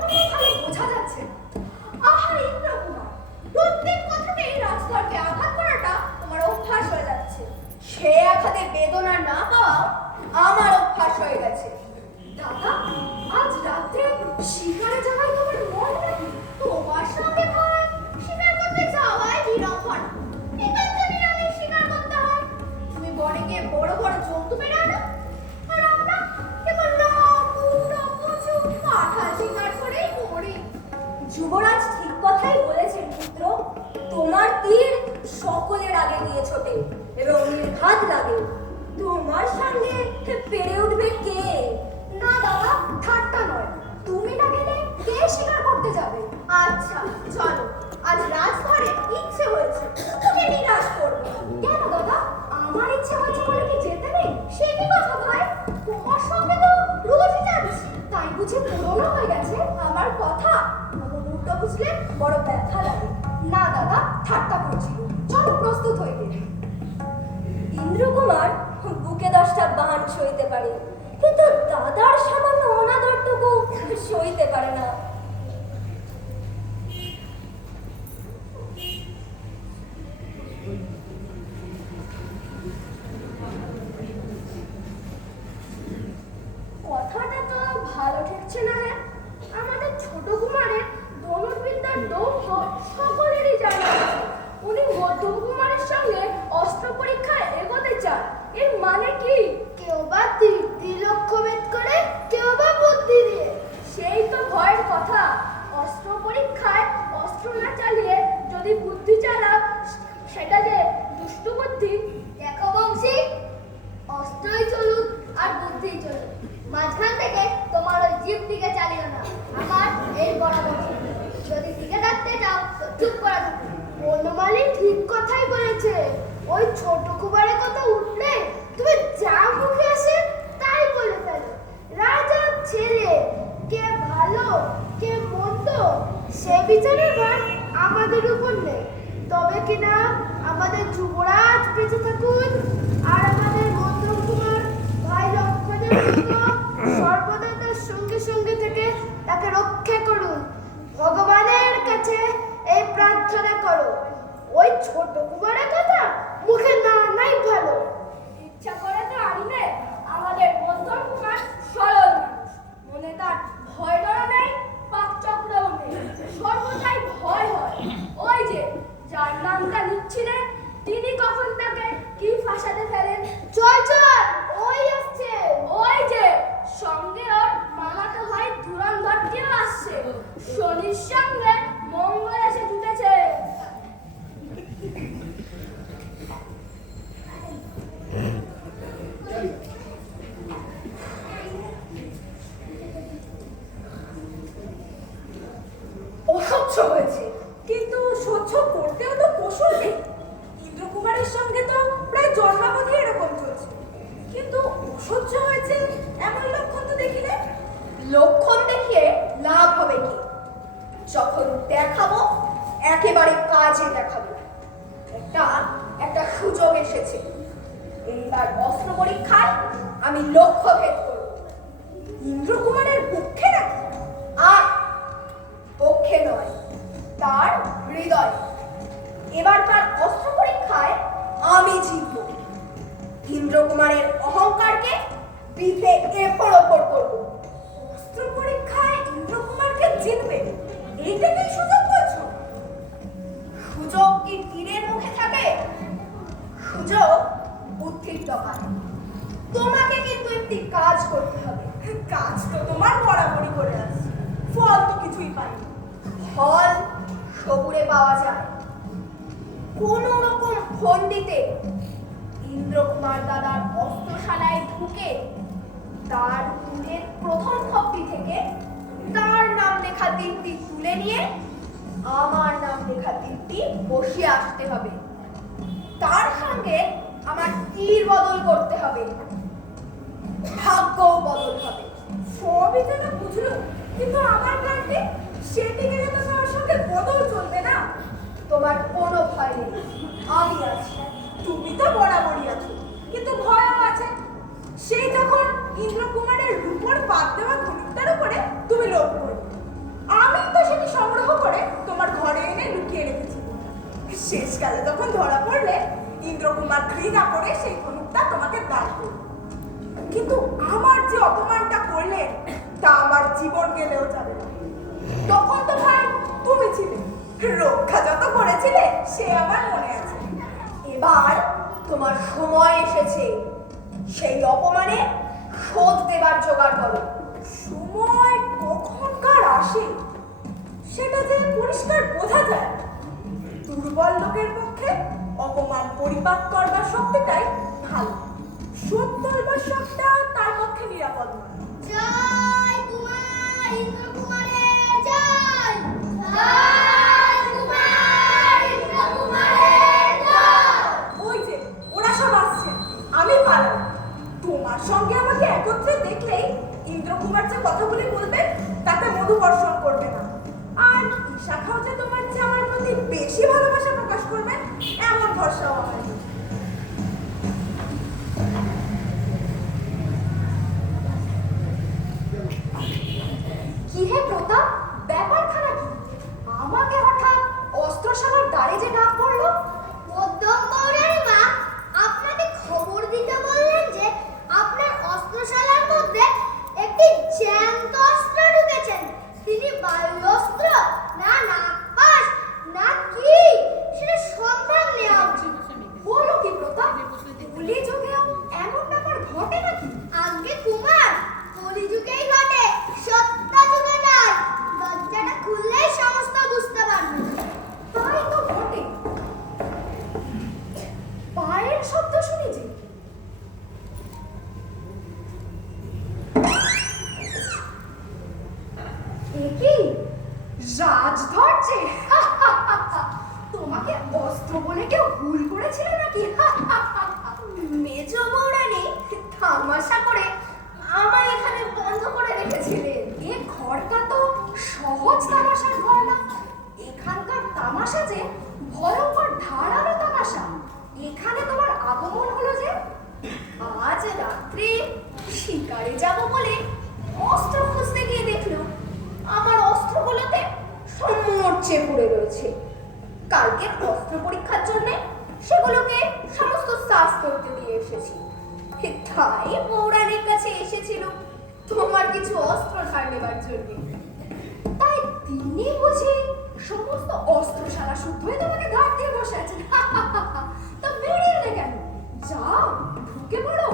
কোনো ভালো বোঝা যাচ্ছে না। আহা ইন্দ্রকুমার, প্রত্যেক কথাতেই রাজধরকে আঘাত করাটা তোমার অভ্যাস হয়ে যাচ্ছে। সে আঘাতে বেদনা না পাওয়া আমার অভ্যাস হয়ে গেছে। দাদা, আজ রাত্রে শিকারে যাওয়ায় তোমার মন নাকি? তোমার সঙ্গে ভাই শিকার করতে যাওয়াই নিরক্ষণ। একান্ত নিরামিষ শিকার করতে হয়। তুমি বনে গিয়ে বড় বড় জন্তু মেরে আনো, আর আমরা কেবল কাঁঠাল শিকার করেই করি। যুবরাজ ঠিক কথাই বলেছেন পুত্র। তোমার তীর সকলের আগে দিয়ে ছোটে এবং নির্ঘাত লাগে। তোমার সঙ্গে পেরে উঠবে কে? না দাদা, ঠাট্টা নয়। তুমি না গেলে কে শিকার করতে যাবে? আচ্ছা চলো, আজ রাজধরের ইচ্ছে হয়েছে, তোকে নিরাশ করবো। কেন দাদা, আমার ইচ্ছে হয়েছে বলে কি যেতে নেই? সে কি কথা ভাই? তোমার সঙ্গে তো রোজই যাচ্ছি, তাই বুঝি পুরনো হয়ে গেছে আমার কথা? মুহূর্ত বুঝলে বড় ব্যথা লাগে। না দাদা, ঠাট্টা করছিল। চলো প্রস্তুত হয়ে গেলে। ইন্দ্রকুমার বুকে 10টা বাণ সইতে পারে, কিন্তু দাদার সামান্য অনাদরটুকু সইতে পারে না। কথাটা তো ভালো ঠেকছে না। হ্যাঁ, আমাদের ছোট কুমারের ধনুর্বিদ্যার দৌড় সকলেরই জানা আছে। উনি মধ্যম কুমারের সঙ্গে অস্ত্র পরীক্ষায় এগোতে চান। এর মানে কি? কেউ বা তীর লক্ষ্যভেদ করে, কেউ বা বুদ্ধি দিয়ে। সেই তো ভয়ের কথা। অস্ত্র পরীক্ষায় অস্ত্র না চালিয়ে যদি বুদ্ধি চালাও, সেটা যে দুষ্টু বুদ্ধি। দেখো বংশী, অস্ত্রই চলুক আর বুদ্ধিই চলুক, মাঝখান থেকে তোমার ওই জিপটিকে চালিও না। আমার এই পরামর্শ, যদি টিকে থাকতে চাও তো চুপ করে থাকো। বনমালী ঠিক কথাই বলেছে। ওই ছোট কুমারের কথা উঠলে তুমি যা মুখে আসে তাই বলে ফেলো। রাজার ছেলে, কে ভালো কে মন্দ সে বিচারের ভার আমাদের উপর নেই। তবে কিনা আমাদের যুবরাজ বেঁচে থাকুন আর আমাদের মধ্যম কুমার ভাই লক্ষ্মণের মতো সর্বদা তার সঙ্গে সঙ্গে থেকে তাকে রক্ষা করুন। ভগবানের কাছে এই প্রার্থনা করো। ওই ছোট কুমারের কথা মুখে না নাই ভালো। ইচ্ছা করে তো আনলে আমাদের মধ্যম কুমার সরল মানুষ, মনে তার ভয় ডর নেই, পাকচক্রও নেই, সর্বদাই ভয় হয়। ওই যে যার নামটা নিচ্ছিলে, তিনি কখন তাকে কি ফাঁসাতে ফেলেন। চল চল, ওই আসছে। ওই যে সঙ্গে ওর মামাতো ভাই ধুরন্ধরটিও আসছে। শনির সঙ্গে মঙ্গল এসে জুটেছে। অসহ্য হয়েছে, কিন্তু সহ্য করতেও তো কৌশল নেই। ইন্দ্রকুমারের সঙ্গে তো প্রায় জন্মাবধি এরকম চলছে, কিন্তু অসহ্য হয়েছে এমন লক্ষণ তো দেখি না। লক্ষণ দেখিয়ে লাভ হবে কি? যখন দেখাবো একেবারে কাজে দেখাবো। একটা সুযোগ এসেছে। এইবার অস্ত্র পরীক্ষায় আমি লক্ষ্য ভেদ করব। ইন্দ্রকুমারের পক্ষে নাকি? আর পক্ষে নয়, তার হৃদয়। এবার তার অস্ত্র পরীক্ষায় আমি জিতব। ইন্দ্রকুমারের অহংকারকে পিঠে এপড় ওপড় করব। অস্ত্র পরীক্ষায় ইন্দ্রকুমারকে জিতবে, এইটাকেই সুযোগ বলছো? সুযোগ কি তীরের মুখে থাকে? সুযোগ বুদ্ধির দোকানে। তোমাকে কিন্তু একটি কাজ করতে হবে। কাজ তো তোমার বরাবরই করে আসছে, ফল তো কিছুই পাইনি। ফল সবুরে পাওয়া যায়। কোন রকম ফন্ডিতে ইন্দ্রকুমার দাদার অস্ত্রশালায় ঢুকে তার তীরের প্রথম খপ্পি থেকে তার নাম লেখা তীরটি তুলে নিয়ে আমার নাম লেখা তীরটি বসিয়ে আসতে হবে। তার সঙ্গে আমার তীর বদল করতে হবে, ভাগ্যও বদল হবে। সবই যেন বুঝলো, কিন্তু আমার প্ল্যানটি সেদিকে যেন তার সঙ্গে বদল চলবে না। তোমার কোনো ভয় নেই, আমি আছি। তুমি তো বরাবরই আছো, কিন্তু ভয়ও আছে। সেই যখন ইন্দ্রকুমারের রূপর বাদ দেওয়া ধনুকটার উপরে তুমি লোভ করবে, শেষকালে যখন ধরা পড়লে ইন্দ্রকুমার ঘৃণা করে সেই ধনুকটা তোমাকে দান করল। কিন্তু আমার যে অপমানটা করলেন তা আমার জীবন গেলেও যাবে না। তখন তো ভাই তুমি ছিলে, রক্ষা যত করেছিলে সে আমার মনে আছে। এবার তোমার সময় এসেছে, সেই অপমানে শোধ দেবার জোগাড় করো। সময় কখনকার আসে সেটা যে পরিষ্কার বোঝা যায়। দুর্বল লোকের পক্ষে অপমান পরিপাক করবার শক্তিটাই ভালো, শোধ তোলবার শক্তিটা তার পক্ষে নিরাপদ নয়। জয় কুমার ইন্দ্রকুমারের জয়, জয় কুমার ইন্দ্রকুমারের জয়। ওই যে ওরা সব আসছে, আমি পালাম। তোমার সঙ্গে আমাকে একত্রে দেখলেই ইন্দ্রকুমার যে কথাগুলি বলবেন তাতে মধু বর্ষণ করবে না। আর শাখাও যে তোমার যে আমার প্রতি বেশি ভালোবাসা প্রকাশ করবেন এমন ভরসাও আমার নেই। কি হে প্রতাপ, ব্যাপারখানা কি? আমাকে হঠাৎ অস্ত্রশালার দ্বারে যে ডাক পড়লো। মধ্যম পৌরাণী মা আপনাকে খবর দিতে বললেন যে আপনার অস্ত্রশালার মধ্যে একটি জ্যান্ত অস্ত্র ঢুকেছেন। তিনি বায়ু অস্ত্র না নাগপাশ না কি সেটা সন্ধান নেওয়া উচিত। বলো কি প্রতাপ, কলিযুগেও এমন ব্যাপার ঘটে নাকি? আগে কুমার, কলিযুগেই ঘটে, সত্য যুগে নয়। দরজাটা খুললেই সমস্ত বুঝতে পারবে। তাই তো ঘটে। পায়ের শব্দ শুনি যে। এ কি রাজ ধরছে? তোমাকে অস্ত্র বলে কেউ ভুল করেছিল নাকি? মেজ বৌরানী তামাশা করে আমার এখানে বন্ধ করে রেখেছিলেন। এ ঘরটা তো সহজ তামাশার ঘর না। এখানকার তামাশা যে ভয়ঙ্কর ধারালো তামাশা। এখানে তোমার আগমন হলো যে? আজ রাত্রে শিকারে যাব বলে অস্ত্র খুঁজতে গিয়ে দেখলো আমার অস্ত্রগুলোতে সমর্চে পড়ে রয়েছে। কালকে অস্ত্র পরীক্ষার জন্য সেগুলোকে সমস্ত সাফ করতে দিয়ে এসেছি। তাই পৌরাণির কাছে এসেছিল তোমার কিছু অস্ত্র ধার নেবার জন্য। তাই তিনি বুঝি সমস্ত অস্ত্রশালা শুদ্ধ হয়ে তোমাকে ধার দিয়ে বসে আছেন। তা বেরিয়ে এলে কেন? যাও ঢুকে পড়ো,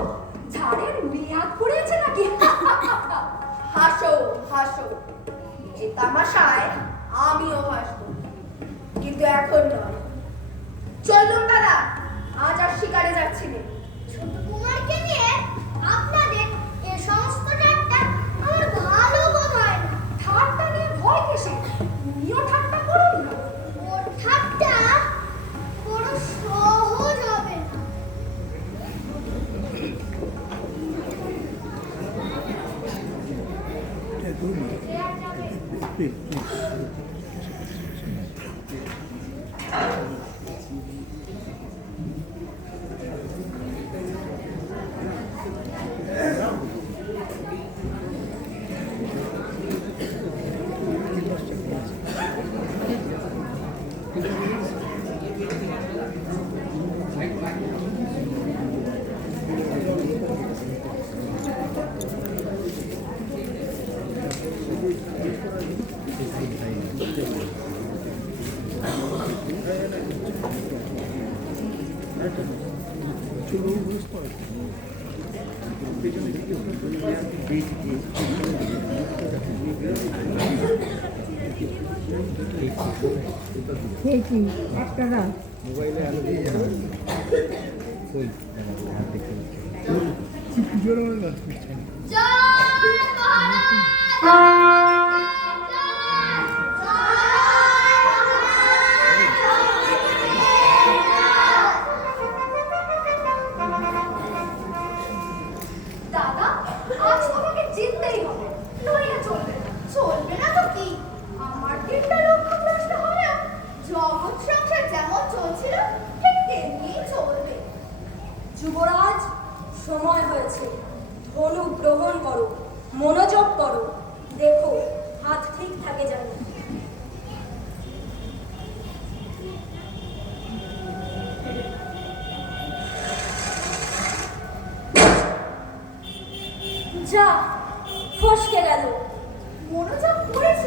ঝাড়ের মেয়াদ পড়েছে নাকি? হাসো হাসো, এ তামাশায় আমিও হাসবো, কিন্তু এখন নয়। চলুন দাদা, আজ আর শিকারে যাচ্ছি না। ছোট কুমারকে নিয়ে আপনাদের এ সমস্ত ঠাট্টা আমার ভালো বোধ হয় না। ঠাট্টা নিয়ে ভয় কিসে? তুমিও ঠাট্টা করুন না। ওর ঠাট্টা বড় সহজ হবে না। একটা রাত মোবাইলে আলো দিয়ে ওই জোর না জয় মহারাজ! দাদা, আজ তোমাকে জিততেই হবে, নইলে চলবে না। চলবে না তো কি? আমার দিনটা লক্ষ্যভ্রষ্ট হলেও জগৎ সংসার যেমন চলছিল ঠিক তেমনিই চলবে। যুবরাজ, সময় হয়েছে। ধনু গ্রহণ করো, মনোযোগ করো। দেখো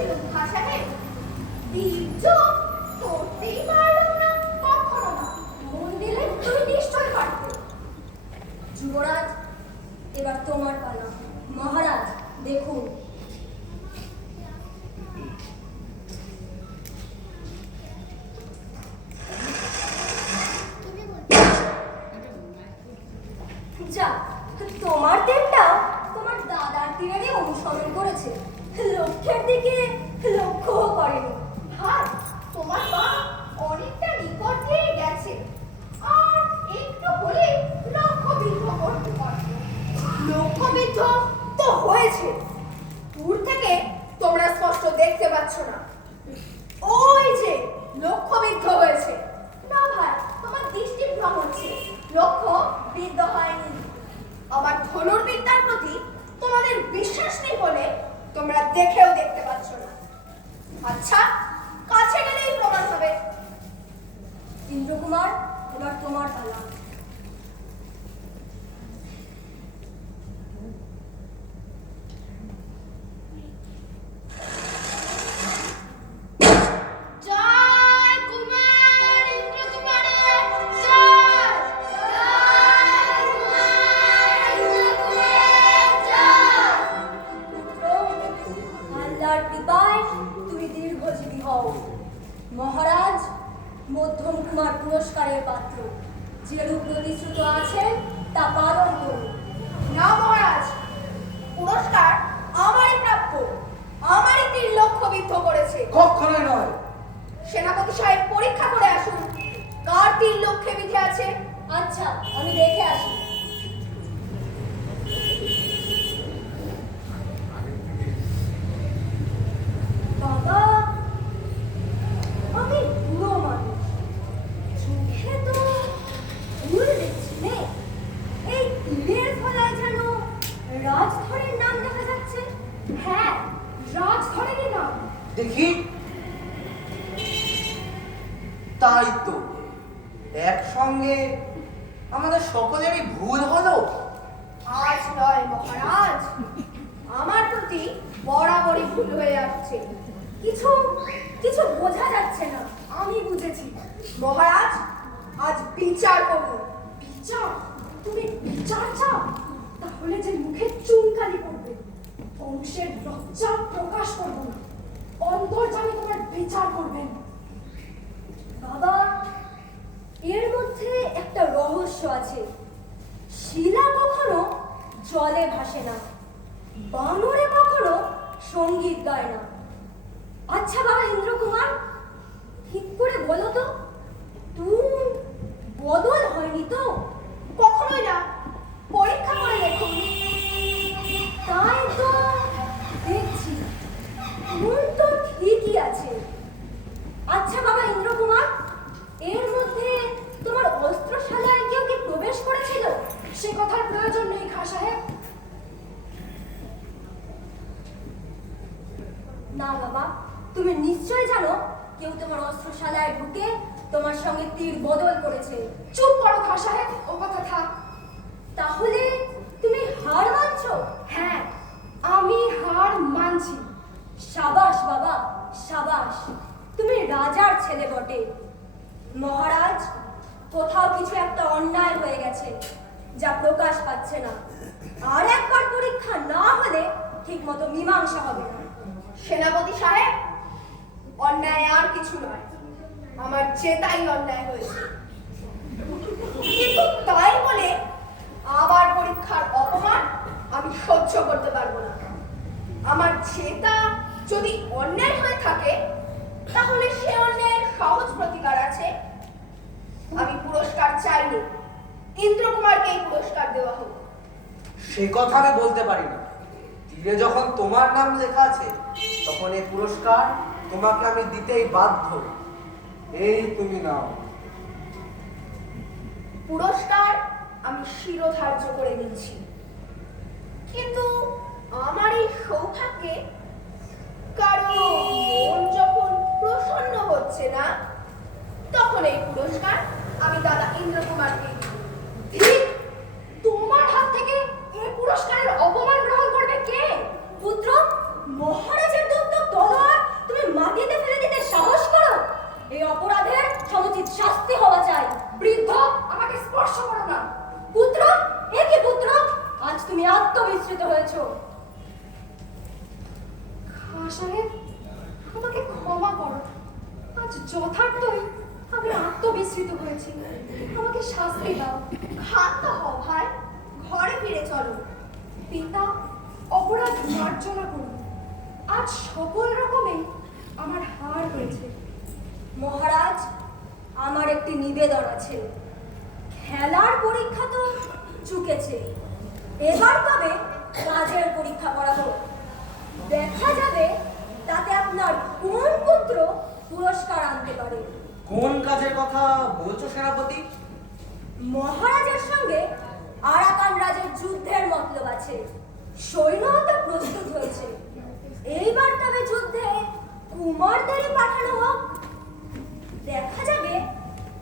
বলেছিল গুহা সাহেব, দ্বীপযোগ করতেই পারলাম না, কখনো না। মন দিলে তুমি নিশ্চয় পারতে। যুবরাজ, এবার তোমার পালা। মহারাজ দেখুন। যা, তোমার তীরটা তোমার দাদার তীরেরই অনুসরণ করেছে, লক্ষ্যের দিকে লক্ষ্যও করেনি। ভাই, তোমার পা অনেকটা নিকট দিয়ে গেছে, আর একটু হলে লক্ষ্যবিদ্ধ করতে পারতো। লক্ষ্যবিদ্ধ তো হয়েছে, দূর থেকে তোমরা স্পষ্ট দেখতে পাচ্ছ না। ওই যে লক্ষ্যবিদ্ধ হয়েছে। না ভাই, তোমার দৃষ্টি ভ্রম হচ্ছে, লক্ষ্য বিদ্ধ হয়নি। আমার ধনুর্বিদ্যার প্রতি তোমাদের বিশ্বাস নেই বলে তোমরা দেখেও দেখতে পাচ্ছ না। আচ্ছা, কাছে গেলেই প্রমাণ হবে। ইন্দ্রকুমার, এবার তোমার পালা। জয় কুমার ইন্দ্রকুমারের জয়! জয় কুমার ইন্দ্রকুমারের জয়! পুত্র, আল্লাহর কৃপায় তুমি দীর্ঘজীবী হও। মহারাজ মধ্যম কুমার পুরস্কারের পাত্র, যেরূপ প্রতিশ্রুত আছেন তা পালন করুন। না মহারাজ, পুরস্কার আমারই প্রাপ্য। আমারই তীর লক্ষ্যবিদ্ধ করেছে। কখনোই নয়। সেনাপতি সাহেব পরীক্ষা করে আসুন কার তীর লক্ষ্যে বিধে আছে। আচ্ছা, আমি দেখে আসি। বাবা, আমি বুড়ো মানুষ, চোখে তো ভুল দেখছি নে। এই তীরের ফলায় যেন রাজধরের নাম দেখা যাচ্ছে। হ্যাঁ, রাজধরেরই নাম। দেখি, তাই তো, একসঙ্গে আমাদের সকলেরই ভুল হলো। আজ নয় মহারাজ, আমার প্রতি বরাবরই ভুল হয়ে আসছে। কিছু কিছু বোঝা যাচ্ছে না। আমি বুঝেছি মহারাজ, আজ বিচার করুন। বিচার? তুমি বিচার চাও? তাহলে যে মুখে চুনকালি পড়বে, বংশের লজ্জা প্রকাশ করব না, অন্তর্জামী তোমার বিচার করবেন। বাবা, এর মধ্যে একটা রহস্য আছে। শিলা কখনো জলে ভাসে না, বানরে কখনো সঙ্গীত গায় না। আচ্ছা বাবা ইন্দ্রকুমার, ঠিক করে বলো তো, তুমি বদল হয়নি তো? কখনোই না, পরীক্ষা করে দেখুন। তাই তো দেখছি, মন তো ঠিকই আছে। আচ্ছা বাবা ইন্দ্রকুমার, এর মধ্যে তোমার অস্ত্রশালায় কেউ কি প্রবেশ করেছিল? সে কথার প্রয়োজন নেই খাঁ সাহেব। না বাবা, তুমি নিশ্চয় জানো কেউ তোমার অস্ত্রশালায় ঢুকে তোমার সঙ্গে তীর বদল করেছে। চুপ করো খাঁ সাহেব, ও কথা থাক। তাহলে তুমি হার মানছো? হ্যাঁ, আমি হার মানছি। সাবাস বাবা, সাবাস, তুমি রাজার ছেলে বটে। মহারাজ, কোথাও কিছু একটা অন্যায় হয়ে গেছে, যা প্রকাশ পাচ্ছে না। আর একবার পরীক্ষা না হলে ঠিক মতো মীমাংসা হবে না। সেনাপতি সাহেব, অন্যায় আর কিছু নয়, আমার চেতাই অন্যায় হয়েছে। কিন্তু তাই বলে আবার পরীক্ষার অপমান আমি সহ্য করতে পারবো না। আমার চেতা যদি অন্যায় হয়ে থাকে, তাহলে সে অন্যায়ের সহজ প্রতিকার আছে। আমি পুরস্কার চাইনি, ইন্দ্রকুমারকেই পুরস্কার দেওয়া হোক। সে কথা আমি বলতে পারি না। তীরে যখন তোমার নাম লেখা আছে, তখন এই পুরস্কার তোমাকে আমি দিতেই বাধ্য। এই তুমি নাও। পুরস্কার আমি শিরোধার্য করে নিচ্ছি, কিন্তু আমার এই সৌভাগ্যে কারো মন যখন প্রসন্ন হচ্ছে না, তখন এই পুরস্কার আমি দাদা ইন্দ্রকুমারকে দিই। ঠিক, তোমার হাত থেকে এই পুরস্কারের অপমান গ্রহণ করবে কে? পুত্র, মহারাজের দত্ত তলোয়ার আমাকে ক্ষমা করো। আজ যথার্থই আমি আত্মবিস্মৃত হয়েছি। আমাকে শাস্তি দাও। ক্ষান্ত হও ভাই, ঘরে ফিরে চলো। পিতা, অপরাধ মার্জনা করুন। আজ সকল রকমে আমার হার হয়েছে। মহারাজ, আমার একটি নিবেদন আছে। খেলার পরীক্ষা তো চুকেছে, এবার তবে কাজের পরীক্ষা করা হোক। দেখা যাবে তাতে আপনার কোন পুত্র পুরস্কার আনতে পারে। কোন কাজের কথা বলছো সেনাপতি? মহারাজের সঙ্গে আরাকান রাজের যুদ্ধের মতলব আছে। সৈন্যও তো প্রস্তুত হয়েছে। এইবার তবে যুদ্ধে কুমারদেরই পাঠানো হোক। দেখা যাবে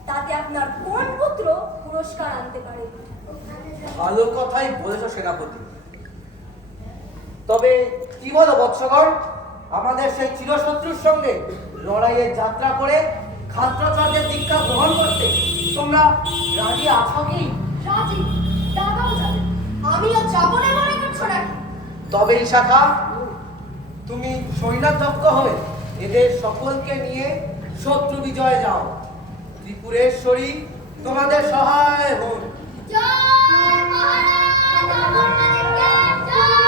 তাতে আপনার কোন পুত্র পুরস্কার আনতে পারে। ভালো কথাই বলেছো সেনাপতি। তবে কি বলো বৎসগণ, আমাদের সেই চিরশত্রুর সঙ্গে লড়াইয়ে যাত্রা করে খাদ্রাচার্যের দীক্ষা গ্রহণ করতে তোমরা রাজি আছো কি? রাজি, দাদাও যাবে। আমিও যাবো না মনে করছো নাকি? তবে ইশাখা, তুমি সৈন্যদক্ষ হয়ে এদের সকলকে নিয়ে শত্রু বিজয়ে যাও। ত্রিপুরেশ্বরী তোমাদের সহায় হন। জয় মহারাজ, আমার মালিককে জয়!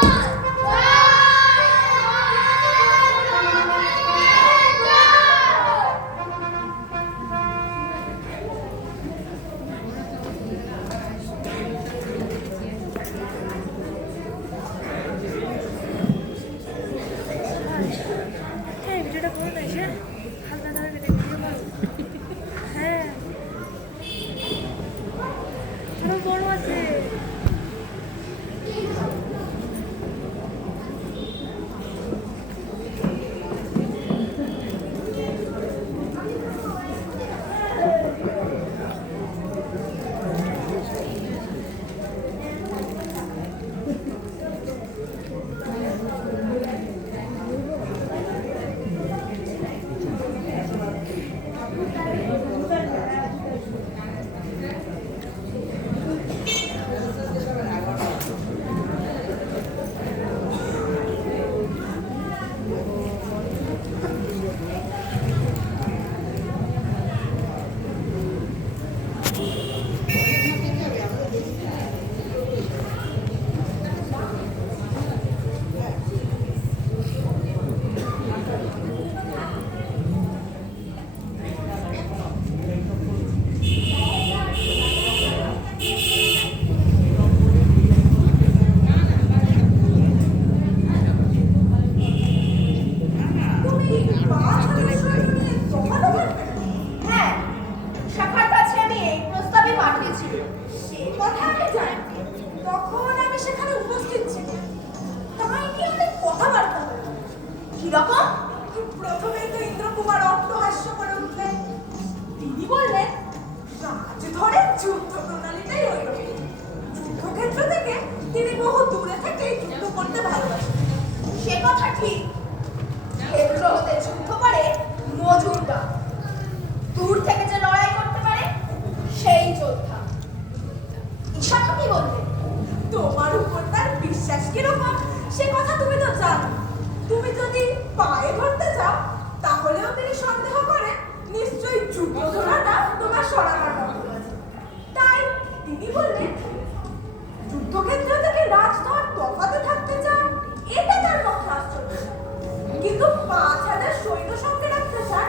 হ্যাঁ ভিডিওটা করে দেয় হ্যাঁ হালকা ধরে ভিডিও বল হ্যাঁ আরো বড় আছে তুমি 5,000 সৈন্য নিয়ে দোকানে যাবে? হ্যাঁ, শাখার কাছে আমি এই প্রস্তাবে পাঠিয়েছি। সে কথা আমি জানি। তখন আমি সেখানে উপস্থিত ছিলাম। তাই নিয়ে অনেক কথাবার্তা হলো। কিরকম? প্রথমেই তো ইন্দ্রকুমার অট্টহাস্য করে উঠলেন। তিনি বললেন, রাজ ধরে যুদ্ধ প্রণালীটাই ওইরকম। যুদ্ধক্ষেত্র থেকে তিনি বহু দূরে থেকেই যুদ্ধ করতে ভালোবাসেন। সে কথা ঠিক। ক্ষেত্র হতে যুদ্ধ করে মজুরটা। দূর থেকে যে লড়াই করতে পারে সেই যোদ্ধা। ঈশাটা কি বলবে? তোমার উপর তার বিশ্বাস কিরকম সে কথা তুমি তো জানো। তুমি যদি পায়ে ধরতে যাও তাহলেও তিনি সন্দেহ করেন নিশ্চয়ই যুদ্ধ ধরাটা তোমার সরানোর মতো আছে। তাই তিনি বললেন, যুদ্ধক্ষেত্র থেকে রাজধর তফাতে থাকতে চান এটা তার পক্ষে আশ্চর্য, কিন্তু 5,000 সৈন্য সঙ্গে রাখতে চান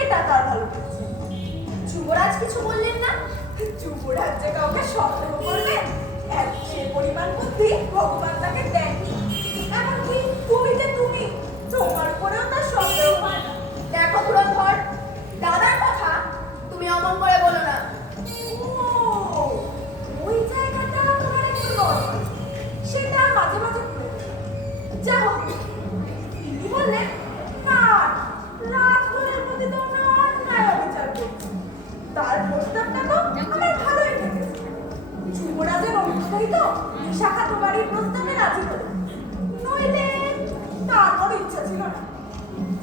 এটা তার ভালো লাগছে। যুবরাজ কিছু বললেন না? যুবরাজ যে কাউকে সন্দেহ করবে সে পরিমাণ বুদ্ধি ভগবান তাকে দেননি। এমনকি তুমি যে তুমি, তোমার উপরেও তার সন্দেহ হয় না। দেখো ধুরন্ধর, দাদার কথা তুমি অমন করে বলো না। ও, ওই জায়গাটা তোমার একটু নরমাল। সেটা মাঝে মাঝে প্রয়োজন। যা হোক, তিনি বললেন, না, রাজকুমারের প্রতি তোমরা অন্যায় অবিচার করছো। তার প্রস্তাবটা তো আমার ভালোই লেগেছে। যুবরাজের অনুসারী তো শাখা তোমার এই প্রস্তাবে রাজি হলো। নইলে তার কোনো ইচ্ছা ছিল না।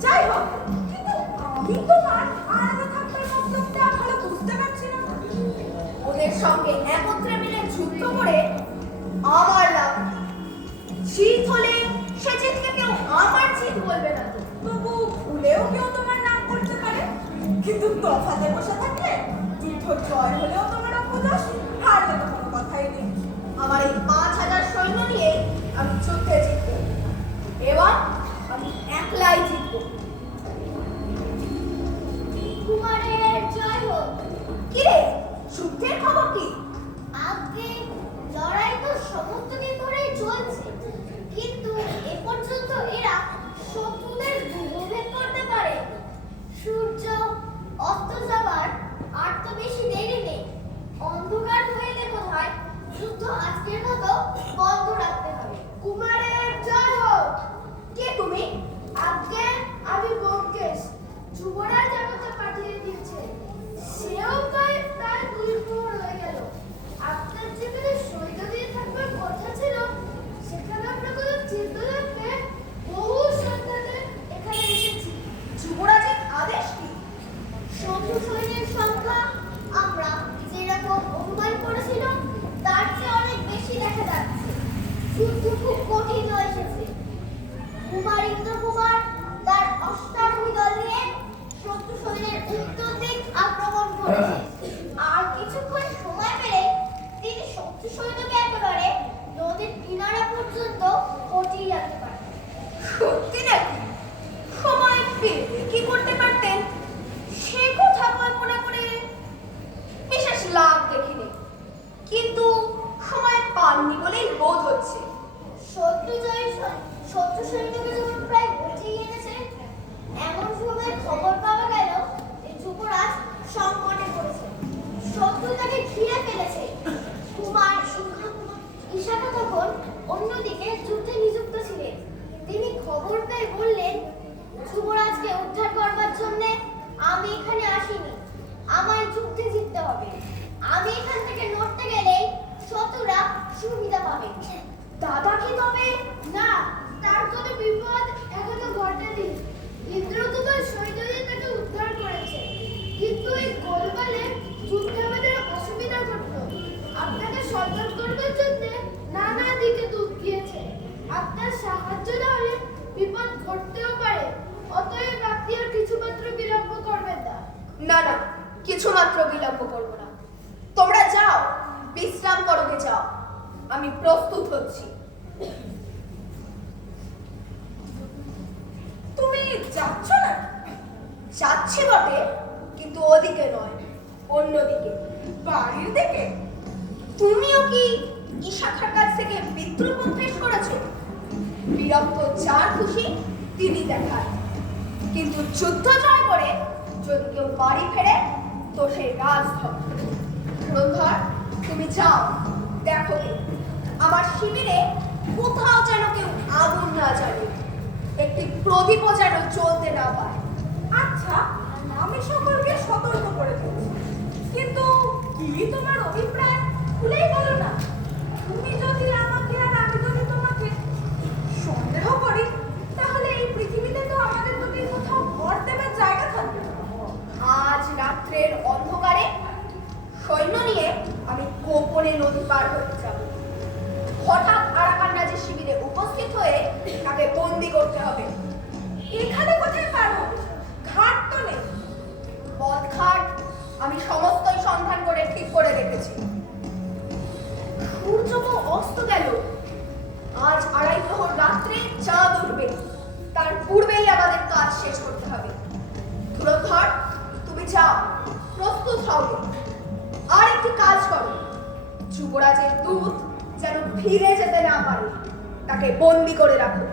যাই হোক, কিন্তু আমি তোমার আলাদা থাকবার মতলবটা ভালো বুঝতে পারছি না। ওদের সঙ্গে একত্রে মিলে যুদ্ধ করে আমার লাভ। জিত হলে সে জিতকে কেউ আমার জিত বলবে না তো। তবু ভুলে কিন্তু তফাতে বসে থাকলে যুদ্ধ জয় হলেও তোমার অপযশ, হারলে তো কোনো কথাই নেই। আমার এই 5,000 সৈন্য নিয়ে আমি যুদ্ধে জিতবো। এবার আমি একলাই জিতবো। কুমারের জয় হোক। কিরে, যুদ্ধের খবর কি? আগে লড়াই তো সমস্ত দিন ধরেই চলছে, কিন্তু এ পর্যন্ত এরা শত্রুদের দুর্ভেদ করতে পারে। সূর্য অস্ত যাবার আর তো বেশি দেরি নেই। অন্ধকার হইলে বোধহয় যুদ্ধ আজকের মতো বন্ধ রাখতে হবে। কুমারের জয় হোক। কে তুমি? আজকে আমি ব্যোমকেশ, যুবরাজ আমাকে পাঠিয়ে দিয়েছে। সেও প্রায় 2 প্রহর হয়ে গেল। আপনার যেখানে সৈন্য দিয়ে থাকবার কথা ছিল, সেখানে আমরা কোনো চিহ্ন রাখতে বহু সন্ধ্যাতে এখানে এসেছি। যুবরাজের আদেশ কি? শত্রু সৈন্যের সংখ্যা আমরা যেরকম অনুমান করেছিলাম তার চেয়ে অনেক বেশি দেখা যাচ্ছে। যুদ্ধ খুব কঠিন হয়ে এসেছে। কুমার ইন্দ্রকুমার তার অশ্বারোহী দল নিয়ে শত্রু সৈন্যের উত্তর দিক আক্রমণ করেছে। আর কিছুক্ষণ সময় পেলে তিনি শত্রু সৈন্যকে একেবারে নদীর কিনারা পর্যন্ত হটিয়ে রাখতে পারেন। সত্যি নাকি? সময় পেলে কি করতে পারতেন? সে কথা কল্পনা করে বিশেষ লাভ দেখিনি, কিন্তু সময় পাননি বলেই বোধ হচ্ছে। শত্রু সৈন্যকে যখন প্রায় হটিয়ে এনেছে, এমন সময় খবর পাওয়া গেল যে যুবরাজ সংকটে পড়েছে। শত্রু তাকে ঘিরে ফেলেছে। কুমার ঈশাকা তখন অন্যদিকে যুদ্ধে নিযুক্ত ছিলেন। তিনি খবর পেয়ে বললেন, যুবরাজকে উদ্ধার করবার জন্য আমি এখানে আসিনি। আমায় যুদ্ধে জিততে হবে। আমি এখান থেকে নড়তে গেলেই শত্রুরা সুবিধা পাবে। দাদা কি তবে? না, তার কোনো বিপদ এখনো ঘটেনি। ইন্দ্রকুমার সৈন্য দিয়ে তাকে উদ্ধার করেছে, কিন্তু এই গোলমালে যুদ্ধে আমাদের অসুবিধা ঘটল। আপনাকে সতর্ক করবার জন্য নানা দিকে দুধ দিয়েছে। আপনার সাহায্য না হলে বিপদ ঘটতেও পারে। অতএব আপনি আর কিছুমাত্র বিলম্ব করবেন না। না না, কিছুমাত্র বিলম্ব করবো না। তোমরা যাও, বিশ্রাম করোগে যাও। আমি প্রস্তুত হচ্ছি। তুমি যাচ্ছ না? যাচ্ছি বটে, কিন্তু ওদিকে নয়, অন্যদিকে। বাড়ির দিকে? তুমিও কি ঈশাখার কাছ থেকে বিদ্রোহ পেশ করেছো? বীরত্ব যার খুশি তিনি দেখান, কিন্তু যুদ্ধ জয় করে যদি কেউ বাড়ি ফেরে তো সে রাজধর। ধর, তুমি যাও, দেখো গে, আমার শিবিরে কোথাও যেন কেউ আগুন না জ্বালে, একটি প্রদীপও যেন জ্বলতে না পায়। আচ্ছা, আমি সকলকে সতর্ক করে দিচ্ছি, কিন্তু কি তোমার অভিপ্রায় খুলেই বলো না। তুমি যদি আমাকে আর আমি যদি তোমাকে সন্দেহ করি, তাহলে এই পৃথিবীতে তো আমাদের দুটির কোথাও ঘর দেবার জায়গা থাকবে না। আজ রাত্রের অন্ধকারে সৈন্য নিয়ে আমি গোপনে নদী পার হতে যাব। হঠাৎ আরাকান রাজের শিবিরে উপস্থিত হয়ে তাকে বন্দি করতে হবে। এখানে কোথায় পারো? ঘাট তো নেই। পথঘাট আমি সমস্তই সন্ধান করে ঠিক করে রেখেছি। সূর্য তো অস্ত গেল। আজ 2.5 প্রহর রাত্রে চাঁদ উঠবে, তার পূর্বেই আমাদের কাজ শেষ করতে হবে। ধুরন্ধর, তুমি যাও, প্রস্তুত হও। আর একটি কাজ করো, যুবরাজের দূত যেন ফিরে যেতে না পারে, তাকে বন্দি করে রাখো।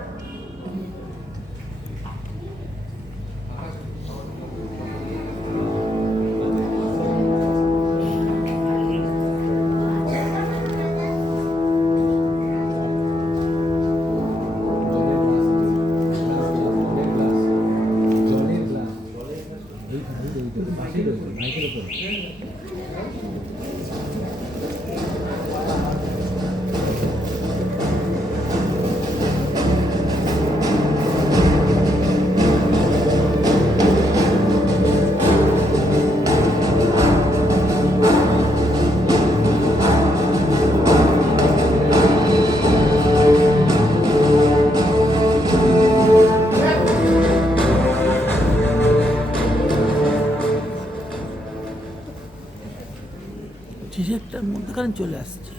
জলের গ্লাস মাইকের উপর একটার মধ্যখানে চলে আসছে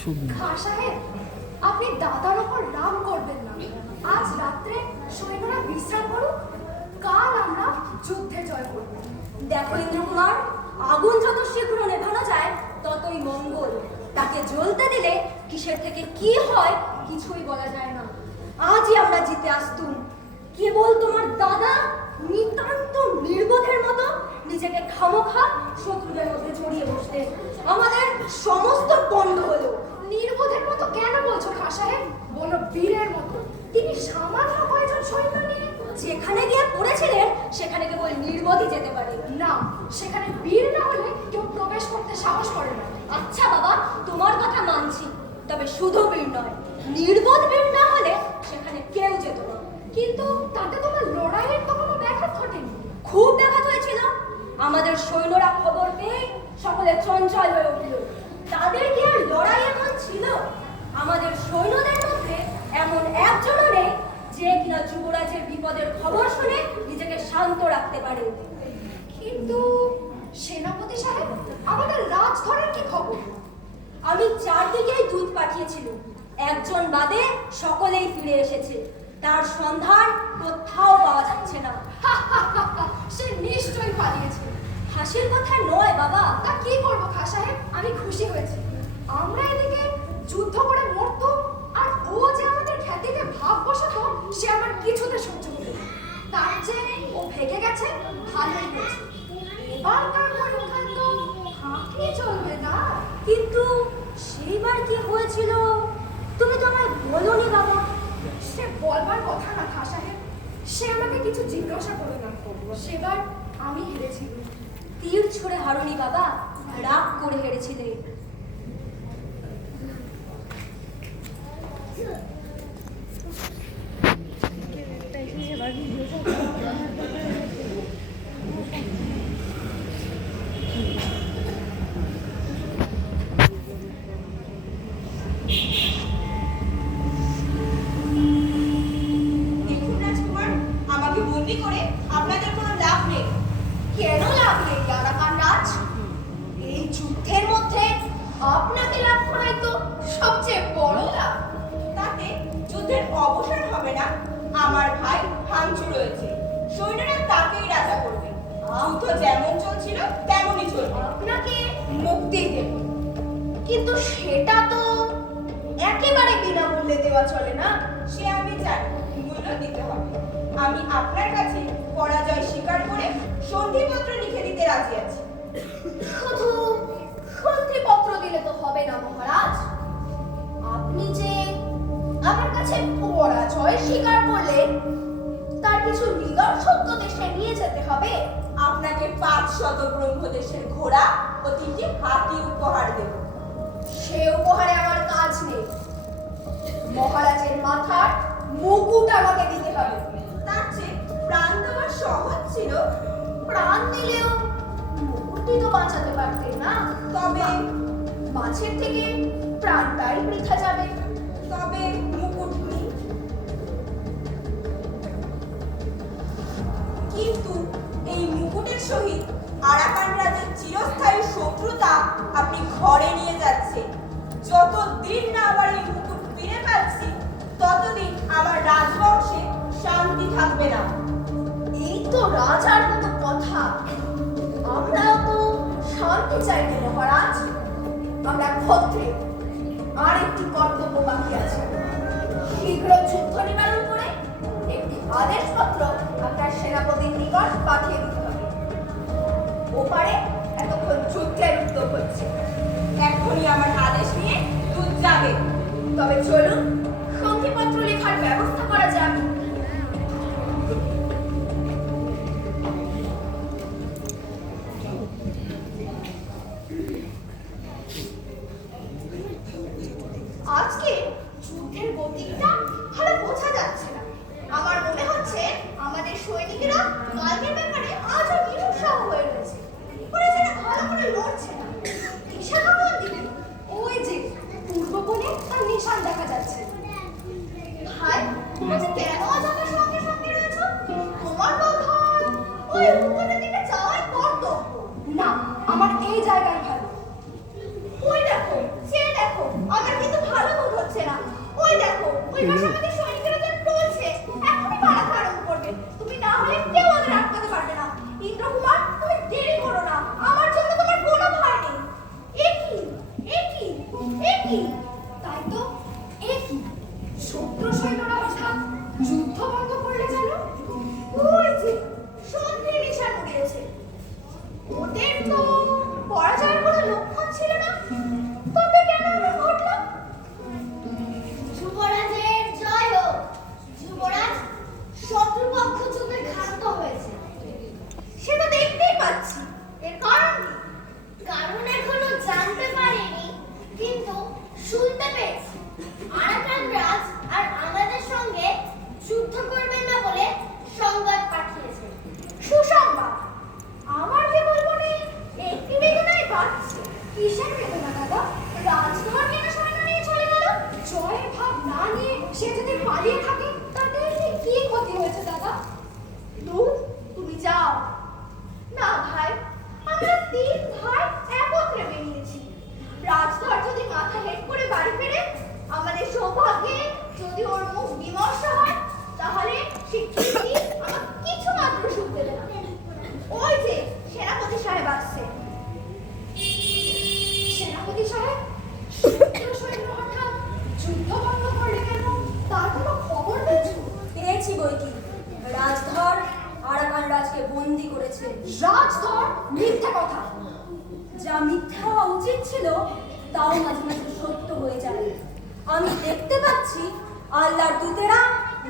ছবি। খাঁ সাহেব, আপনি দাদার ওপর রাগ করবেন না। আজ রাত্রে সৈন্যরা বিশ্রাম করুক, কাল আমরা যুদ্ধে জয় করব। দেখো ইন্দ্রকুমার, আগুন যত শীঘ্র নেভানো যায় ততই মঙ্গল। তাকে জ্বলতে দিলে কিসের থেকে কি হয় কিছুই বলা যায় না। আজই আমরা জিতে আসতুম, কেবল তোমার দাদা নিতান্ত নির্বোধের মতো নিজেকে খামোখা শত্রুদের মধ্যে জড়িয়ে বসতে আমাদের সমস্ত পণ্ড হলো। নির্বোধের মতো কেন বলছো খাঁ সাহেব? বলো বীরের মতো। তিনি সামান্য কয়েকজন সৈন্য নিয়ে যেখানে গিয়ে পড়েছিলেন সেখানে কেবল নির্বোধই যেতে পারে। না, সেখানে বীর না হলে কেউ প্রবেশ করতে সাহস করে না। আচ্ছা বাবা, তোমার কথা মানছি, তবে শুধু বীর নয়, নির্বোধ বীর না হলে সেখানে কেউ যেত না। কিন্তু তাতে তোমার লড়াইয়ের তো কোনো ব্যাঘাত ঘটেনি। খুব ব্যাঘাত হয়েছিল। আমাদের সৈন্যরা খবর পেয়ে সকলে চঞ্চল হয়ে উঠল। তাদের কি আর লড়াই এমন ছিল? আমাদের সৈন্যদের মধ্যে এমন একজনও নেই যে কিনা যুবরাজের বিপদের খবর শুনে নিজেকে শান্ত রাখতে পারে। কিন্তু সেনাপতি সাহেব, আমাদের রাজধরের কি খবর? আমি চারদিকেই দূত পাঠিয়েছিলাম, একজন বাদে সকলেই ফিরে এসেছে। তার সন্ধান কোথাও পাওয়া যাচ্ছে না। সে নিশ্চয়ই পালিয়েছে। হাসির কথা নয় বাবা। তা কি করবো খাঁ সাহেব, আমি খুশি হয়েছি। আমরা এদিকে যুদ্ধ করে মরতো, আর ও যে আমাদের খ্যাতিতে ভাব বসাতো সে আমার কিছুতে সহ্য হলো না। তার যে ও ভেগে গেছে, ভালোই হয়েছে। এবার তার পরীক্ষা তো ফাঁকি চলবে না। কিন্তু সেইবার কি হয়েছিল তুমি তো আমায় বলোনি বাবা। সে বলবার কথা না খাঁ সাহেব, সে আমাকে কিছু জিজ্ঞাসা করে না। সেবার আমি হেরেছি। তীর ছুঁড়ে হারুনি বাবা, রাগ করে হেরেছিলে। দেখুন রাজকুমার, আমাকে বন্দি করে আপনাদের কোনো লাভ নেই। কেন লাভ নেই আরাকান রাজ? এই যুদ্ধের মধ্যে আপনাকে লাভ করাই তো সবচেয়ে বড় লাভ। তাতে যুদ্ধের অবসান হবে না। আমার ভাই হামচু রয়েছে, সৈন্যরা তাকেই রাজা করবে। যুদ্ধ যেমন চলছিল তেমনই চলবে। আপনাকে মুক্তি দেব, কিন্তু সেটা তো একেবারে বিনামূল্যে দেওয়া চলে না। সে আমি জানি, মূল্য দিতে হবে। আমি আপনার কাছে পরাজয় স্বীকার করে সন্ধিপত্র লিখে দিতে রাজি আছি। শুধু সন্ধিপত্র দিলে তো হবে না মহারাজ। আপনি যে আমার কাছে পরাজয় স্বীকার করলেন, তার কিছু নিদর্শন তো দেশে নিয়ে যেতে হবে। আপনাকে 500 ব্রহ্মদেশের ঘোড়া ও 3টি হাতি উপহার দেব। সে উপহারে আমার কাজ নেই। মহারাজের মাথার মুকুট আমাকে দিতে হবে। তার চেয়ে প্রাণ দেওয়া সহজ ছিল। প্রাণ দিলেও মুকুটটি তো বাঁচাতে পারতেন না। তবে মাছের থেকে প্রাণটাই বৃথা যাবে। তবে মুকুট নেই। কিন্তু এই মুকুটের সহিত আরাকান রাজের চিরস্থায়ী শত্রুতা আপনি ঘরে নিয়ে যাচ্ছেন। যতদিন না আবার এই মুকুট ফিরে পাচ্ছি, ততদিন আমার রাজবংশে শান্তি থাকবে না। এই তো রাজার মতো কথা। আমরাও তো শান্তি চাইনি মহারাজ। আমরা ক্ষত্রে আর একটি কর্তব্য বাকি আছে। শীঘ্র যুদ্ধ নিবারণ করে একটি আদেশপত্র আপনার সেনাপতির নিকট পাঠিয়ে দিতে হবে। ওপারে এতক্ষণ যুদ্ধের উদ্যোগ হচ্ছে। এখনই আমার আদেশ নিয়ে দুধ যাবে। তবে চলুন সন্ধিপত্র লেখার ব্যবস্থা করা যাক। আজকে যুদ্ধের গতিটা ভালো বোঝা যাচ্ছে না। আমার মনে হচ্ছে আমাদের সৈনিকেরা কালকের ব্যাপারে আজও নিরুৎসাহ হয়ে রয়েছে। ওরা যেন ভালো করে লড়ছে না। নিশানা কোন দিকে? ওই যে পূর্ব কোণে তার নিশান দেখা যাচ্ছে। ভাই, আজ কেন আজ আমার সঙ্গে সঙ্গে রয়েছ? তোমার বোধ হয় ওই উত্তরের দিকে যাওয়াই কর্তব্য। না, আমার এই জায়গায় যুবরাজকে বন্দি করেছে। রাজধর মিথ্যে কথা। যা মিথ্যা হওয়া উচিত ছিল তাও মাঝে মাঝে সত্য হয়ে যায়। আমি দেখতে পাচ্ছি আল্লাহর দূতেরা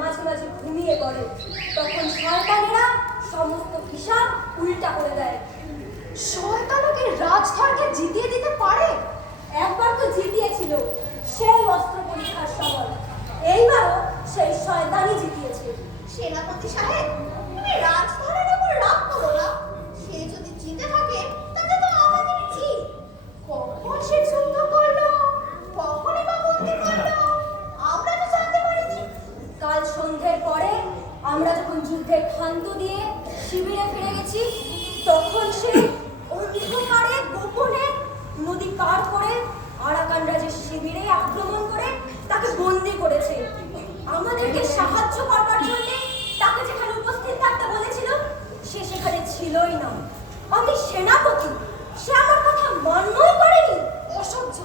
মাঝে মাঝে ঘুমিয়ে পড়ে, তখন শয়তানেরা সমস্ত হিসাব উল্টা করে দেয়। শয়তানকে রাজধরকে জিতিয়ে দিতে পারে? একবার তো জিতিয়েছিল সেই অস্ত্র পরীক্ষার সময়, এইবারও সেই শয়তানই জিতিয়েছে। সেনাপতি সাহেব, তুমি রাজধরের উপর রাগ করো না। সে যদি জিতে থাকে তাতে তো আমাদের জিত। কখন সে যুদ্ধ করলো, কখনই বা বন্দি করলো, আমরা তো জানতে পারিনি। কাল সন্ধ্যের পরে আমরা যখন যুদ্ধের ক্ষান্ত দিয়ে শিবিরে ফিরে গেছি, তখন সে অন্ধকারে গোপনে নদী পার করে আরাকান রাজের শিবিরে আক্রমণ করে তাকে বন্দি করেছে। আমাদেরকে সাহায্য করবার জন্য তাকে যেখানে উপস্থিত থাকতে বলেছিল সে সেখানে ছিলই না। আমি সেনাপতি, সে আমার কথা মান্যই করেনি। অসহ্য।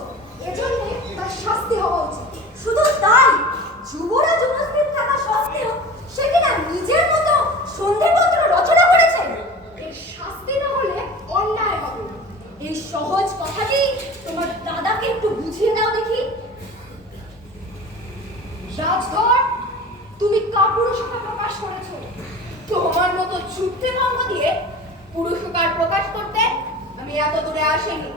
এজন্য তার শাস্তি হওয়া উচিত। শুধু তাই, যুবরাজ উপস্থিত থাকা সত্ত্বেও সে কিনা নিজের মতো সন্ধিপত্র রচনা করেছে। এর শাস্তি না হলে অন্যায় হবে। এই সহজ কথাটি তোমার দাদাকে একটু বুঝিয়ে দাও দেখি। রাজধর, তুমি কাপুরুষতা প্রকাশ করেছো। তোমার মতো যুদ্ধে ভঙ্গ দিয়ে পুরুষকার প্রকাশ করতে আমি এত দূরে আসিনি।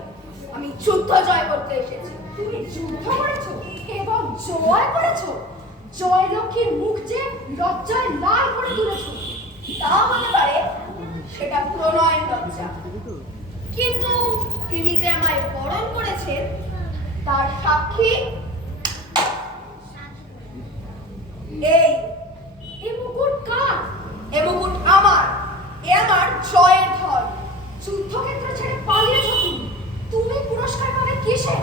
আমি যুদ্ধ জয় করতে এসেছি। তুমি যুদ্ধ করেছো এবং জয় করেছো? জয়লক্ষ্মীর মুখ যে লজ্জায় লাল করে তুলেছো। তা হতে পারে, সেটা প্রণয়ের লজ্জা, কিন্তু তিনি যে আমায় বরণ করেছেন তার সাক্ষী এই মুকুট কার? এ মুকুট আমার। এ আমার জয়ের ধন। যুদ্ধক্ষেত্র ছেড়ে পালিয়েছো তুমি। তুমি পুরস্কার পাবে কিসে?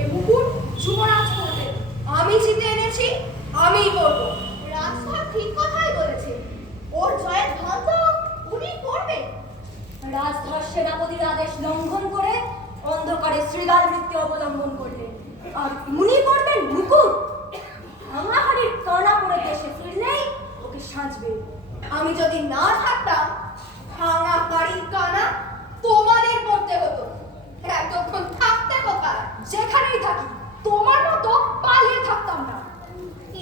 এ মুকুট যুবরাজ করবে। আমি জিতে এনেছি, আমিই করবো। রাজধর ঠিক কথাই বলেছে। ওর জয়ের ধন তো উনি করবেন। রাজধর সেনাপতির আদেশ লঙ্ঘন করে অন্ধকারে শ্রীগাল বৃত্তি অবলম্বন করলেন, আর উনি করবেন মুকুট। ভাঙাহাড়ির কানা পড়ে দেশে ফিরলেই ওকে সাজবে। আমি যদি না থাকতাম, ভাঙা বাড়ির কানা তোমাদের পড়তে হতো। এতক্ষণ থাকতে কোথায়? যেখানেই থাকি তোমার মতো পালিয়ে থাকতাম না।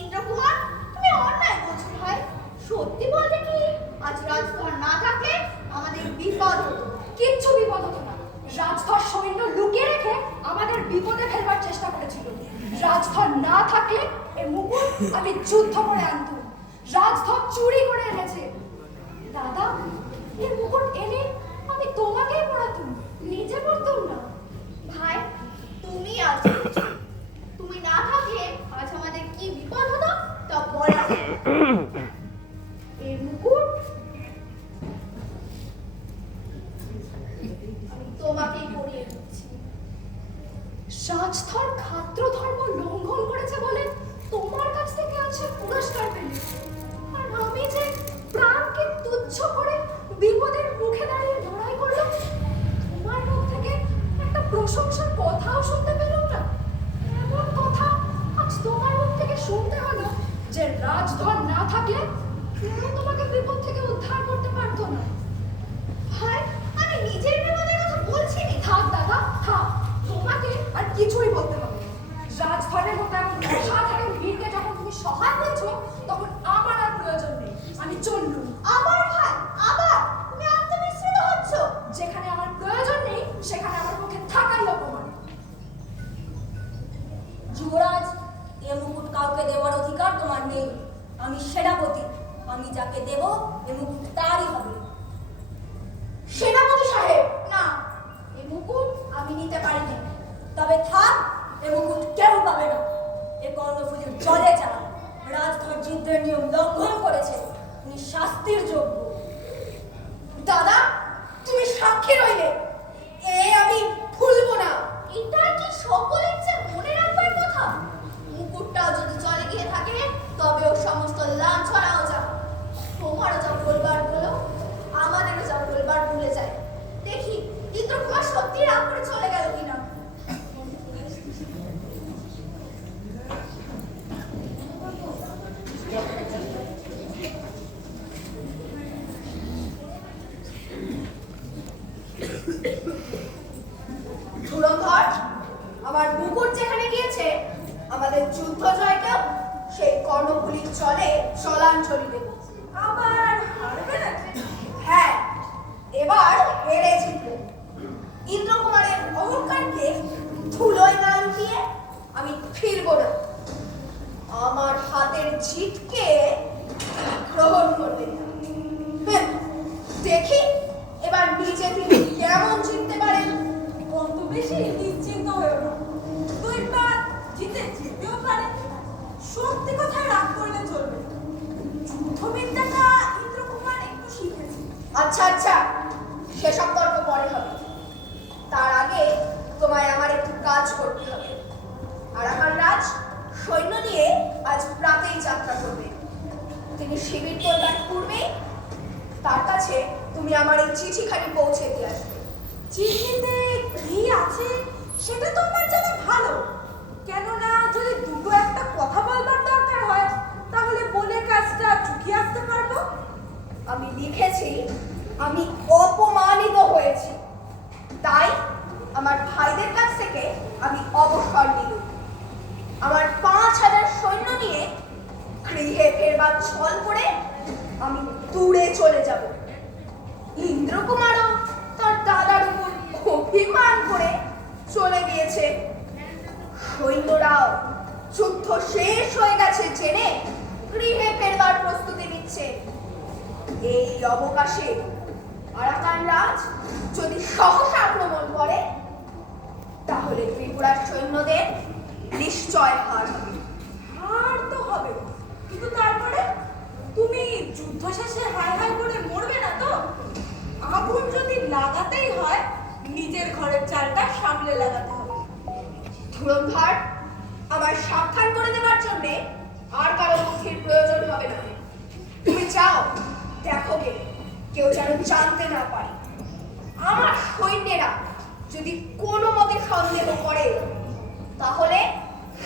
ইন্দ্রকুমার, তুমি অন্যায় বলছো ভাই। সত্যি বলতে কি, আজ রাজধর না থাকলে আমাদের বিপদ হতো। কিচ্ছু বিপদ হতো না। রাজধর সৈন্য লুকিয়ে রেখে আমাদের বিপদে ফেলবার চেষ্টা করেছিল। রাজধর না থাকলে এ মুকুট আমি যুদ্ধ করে আনতুম। রাজধর চুরি করে এনেছে। দাদা, এ মুকুট এনে আমি তোমাকেই পড়াতুম, নিজে পড়তুম না। ভাই, তুমি আজ এসেছো। তুমি না থাকলে আজ আমাদের কি বিপদ হতো তা বলা যায় না। এই মুকুট আমি তোমাকেই পরিয়ে দিচ্ছি। রাজধর খাদ্র ধর্ম লঙ্ঘন করেছে বলে তোমার কাছ থেকে আছে পুরস্কার পেলে, আর আমি যে প্রাণকে তুচ্ছ করে বিপদের মুখে দাঁড়িয়ে লড়াই করলাম, তোমার মুখ থেকে একটা প্রশংসার কথাও শুনতে পেলাম না। এমন কথা আজ তোমার মুখ থেকে শুনতে হলো যে রাজধর না থাকলে কেউ তোমাকে বিপদ থেকে উদ্ধার করতে পারতো না। ভাই, আমি নিজের বিপদের কথা বলছি না। থাক দাদা, থাক। তোমাকে আর কিছুই বলতে হবে না। রাজধরের মতো এমন অসাধারণ বীরকে যখন তুমি সহায় করেছো, তখন আমার আর প্রয়োজন নেই। আমি চললুম। আবার ভাই, আবার তুমি আত্মবিস্মৃত হচ্ছ। যেখানে আমার প্রয়োজন নেই সেখানে আমার পক্ষে থাকাই অপমান। যুবরাজ, এ মুকুট কাউকে দেওয়ার অধিকার তোমার নেই। আমি সেনাপতি, আমি যাকে দেব এ মুকুট তারই হবে। সেনাপতি সাহেব, না, এই মুকুট আমি নিতে পারি না। তবে থাক, এ মুকুট কেউ পাবে না। এ কর্ণফুলীর জলে যান। রাজধর যুদ্ধের নিয়ম লঙ্ঘন করেছে, উনি শাস্তির যোগ্য। দাদা, তুমি সাক্ষী রইলে, এ আমি ভুলবো না। এটা কি সকলের চেয়ে মনে রাখবার কথা? মুকুটটাও যদি চলে গিয়ে থাকে তবে ও সমস্ত লাভ ছড়াও যাবে। তোমারও যা বলবার বলো, আমাদেরও যা বলবার ভুলে যায়। দেখি ইন্দ্রকুমার সত্যি রাগ করে চলে গেল কিনা। আচ্ছা আচ্ছা, সেসব তর্ক পরে হবে। তার আগে তোমায় আমার একটু কাজ করতে হবে। আরাকান রাজ সৈন্য নিয়ে আজ প্রাতেই যাত্রা করবে। তিনি শিবির তোলবার পূর্বেই তার কাছে তুমি আমার এই চিঠিখানি পৌঁছে দিয়ে আসবে। চিঠিতে কি আছে সেটা তো আমার জানা ভালো, কেননা যদি দুটো একটা কথা বলবার দরকার হয় তাহলে বলে কাজটা চুকিয়ে আসতে পারবো। আমি লিখেছি আমি অপমানিত হয়েছি, তাই আমার ভাইদের কাছ থেকে আমি অবসর নিলাম। আমার 5000 সৈন্য নিয়ে গৃহে ফেরবার ছল করে আমি দূরে চলে যাব। ইন্দ্রকুমারও তার দাদার উপর অভিমান করে চলে গিয়েছে। সৈন্যরাও যুদ্ধ শেষ হয়ে গেছে জেনে গৃহে ফেরবার প্রস্তুতি নিচ্ছে। এই অবকাশে আরাকান রাজ যদি সহসা আক্রমণ করে তাহলে ত্রিপুরার সৈন্যদের নিশ্চয় হার হবে। হার তো হবে, কিন্তু তারপরে তুমি যুদ্ধ শেষে হাই হাই করে মরবে না তো? আগুন যদি লাগাতেই হয় নিজের ঘরের চালটা সামলে লাগাতে হবে। ধুরন্ধর, আমার সাবধান করে দেওয়ার জন্যে আর কারো বুদ্ধির প্রয়োজন হবে না। তুমি যাও, দেখো গে কেউ যেন জানতে না পারে। আমার সৈন্যেরা যদি কোনো মতে সন্দেহ করে তাহলে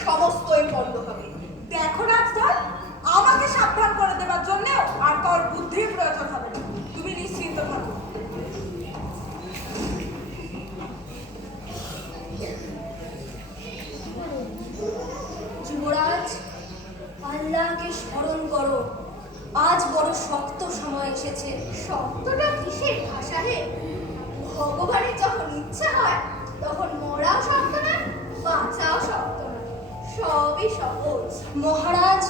সমস্তই বন্ধ হবে। দেখো রাজধর, আমাকে সাবধান করে দেওয়ার জন্যও আর তোর বুদ্ধির প্রয়োজন হবে না। তুমি নিশ্চিন্ত থাকো। যুবরাজ, আল্লাহকে স্মরণ করো, আজ বড় শক্ত সময় এসেছে। শব্দটা কিসের ভাষা রে? ভগবানের যখন ইচ্ছা হয় তখন মরাও শব্দ না, বাঁচাও শব্দ না, সবই সহজ। মহারাজ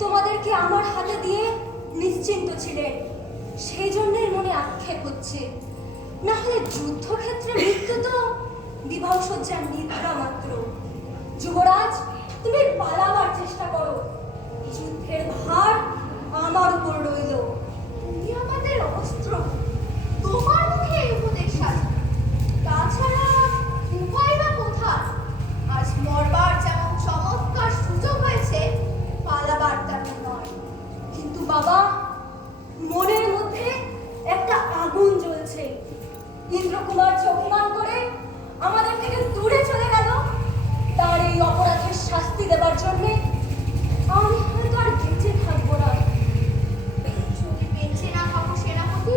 তোমাদেরকে আমার হাতে দিয়ে নিশ্চিন্ত ছিলেন, সেই জন্যই মনে আক্ষেপ হচ্ছে। না হলে যুদ্ধক্ষেত্রে মৃত্যু তো বিবাহসজ্জার নিদ্রা মাত্র। যুবরাজ, তুমি পালাবার চেষ্টা করো, যুদ্ধের ভার আমার উপর রইল। তুমি আমাদের অস্ত্র, তোমার মুখে এই উপদেশ আসে। তাছাড়া উপায় বা কোথায়? আজ মরবার যেমন চমৎকার সুযোগ হয়েছে, পালাবার তেমন নয়। কিন্তু বাবা, মনের মধ্যে একটা আগুন জ্বলছে। ইন্দ্রকুমার যে অপমান করে আমাদের থেকে দূরে চলে গেল, তার এই অপরাধের শাস্তি দেবার জন্যে আমি হয়তো আর বেঁচে থাকবো না। যদি বেঁচে না থাকো সেনাপতি,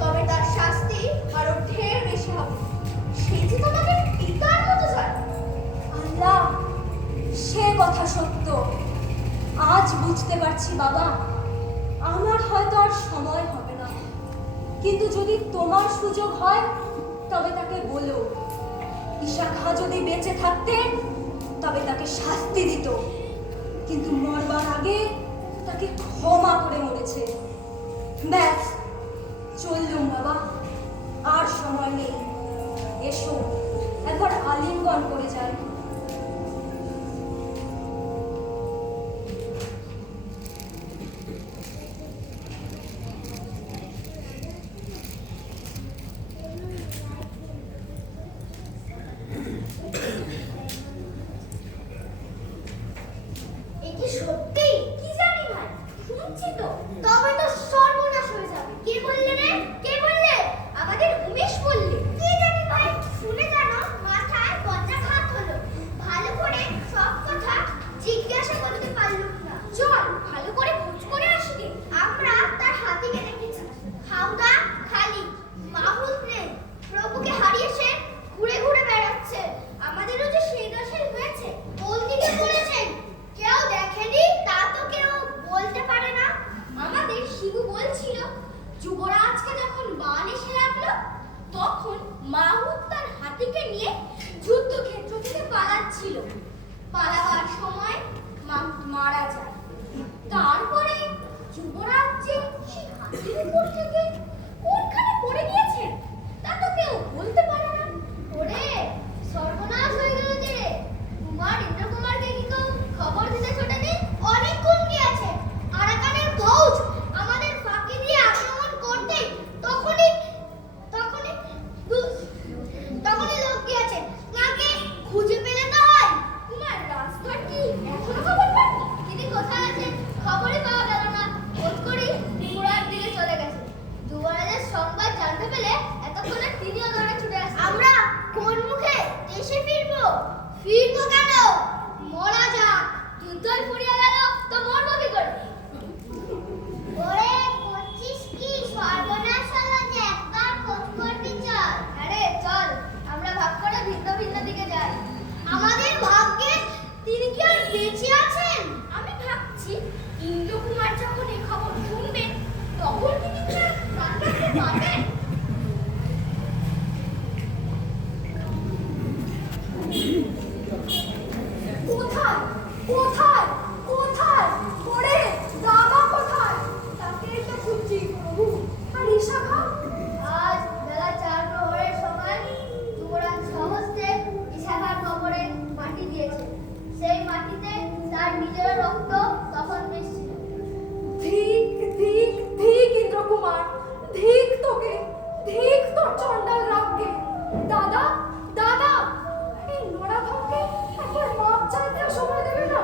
তবে তার শাস্তি আরো ঢের বেশি হবে। সে যে তোমাদের পিতার মতো যায়। আল্লাহ, সে কথা সত্য। আজ বুঝতে পারছি বাবা, আমার হয়তো আর সময় হবে না। কিন্তু যদি তোমার সুযোগ হয় তবে তাকে বলো, ঈশা খাঁ যদি বেঁচে থাকতেন তবে তাকে শাস্তি দিত, কিন্তু মরবার আগে তাকে ক্ষমা করে মরেছে। ব্যাস, চললুম বাবা, আর সময় নেই। এসো একবার আলিঙ্গন করে যাই। এ কি সত্যি? কি জানি ভাই, শুনছি তো। তবে তো সর্বনাশ হয়ে যাবে। কে বললে রে? কে বললে? আমাদের উমেশ বললে। কি জানি ভাই, শুনে জানো মাথায় বজ্রাঘাত হলো। ভালো করে সব কথা জিজ্ঞাসা করতে পারলুম না। চল ভালো করে খোঁজ করে আসি গে। আমরা তার হাতিকে দেখেছি, হাওদা খালি মাহুল প্রেম প্রভুকে হারিয়ে সে ঘুরে ঘুরে বেড়াচ্ছে। আমাদেরও যে সেই দশাই হয়েছে। বলদিকে বলেছেন কেউ দেখেনি, তা তো কেউ বলতে পারে না। আমাদের শিবু বলছিল যুবরাজকে যখন বান এসে লাগলো তখন মাহুত তার হাতিকে নিয়ে যুদ্ধক্ষেত্র থেকে পালাচ্ছিল। পালাবার সময় মাহুত মারা যায়। তারপরে যুবরাজ যে সেই হাতির উপর থেকে কোনখানে পড়ে গিয়েছে তা তো কেউ বলতে পারে না। ওরে সর্বনাশ হয়ে গেল যে রে। কুমার ইন্দ্রকুমারকে কি কেউ খবর দিতে ছোটেনি? অনেকক্ষণ গিয়েছে। আরাকানের ফৌজ আমাদের ফাঁকি দিয়ে আক্রমণ করতে তো ফিরবো কেন? মরা যাক। যুদ্ধই ফুরিয়ে গেল তো মরবো কি করে? ওরে করছিস কি? সর্বনাশ হলো যে, একবার খোঁজ করবি চল। আরে চল, আমরা ভাগ করে ভিন্ন ভিন্ন দিকে যাই। আমাদের ভাগ্যে তিনি কি আর বেঁচে আছেন? আমি ভাবছি ইন্দ্রকুমার যখন এই খবর শুনবেন তখন তিনি কি আর প্রাণ রাখতে পারবেন? কোথায় কোথায় কোথায় ওরে দাদা কোথায়? তাকেই তো খুঁজছি প্রভু। আর ঈশাখা? আজ বেলা 4 প্রহরের সময় যুবরাজ সহস্তে ঈশাখার কবরে মাটি দিয়েছে। সেই মাটিতে তার নিজের রক্ত তখন মিশছিল। ধিক ধিক ধিক ইন্দ্রকুমার, ধিক তোকে, ধিক তোর চণ্ডাল রাগকে। দাদা দাদা, এই নরাধমকে একবার মাপ চাইতে সময় দেবে না?